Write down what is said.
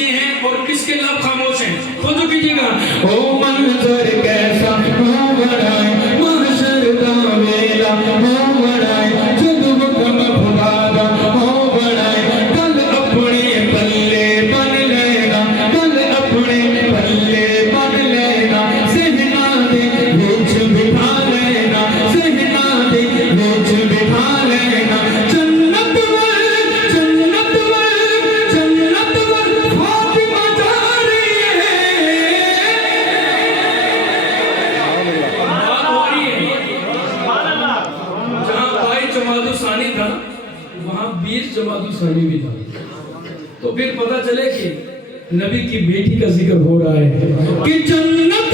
पीछे हैं और किसके खिलाफ खामोश हैं। तो कीजिएगा। ओ मंजर कैसा हो बढ़ाए महशर का मेला हो बढ़ाए जब हुक्म खुदा हो बढ़ाए कल अपने पल्ले बन लेगा कल अपने पल्ले बन लेगा सहना दे बीच बिठा लेगा सहना दे बीच बिठा लेगा जन्नत फातिमा जा रही सानी था वहां 20 जमातुल सानी भी था। तो फिर पता चले कि नबी की बेटी का जिक्र हो रहा है कि जन्नत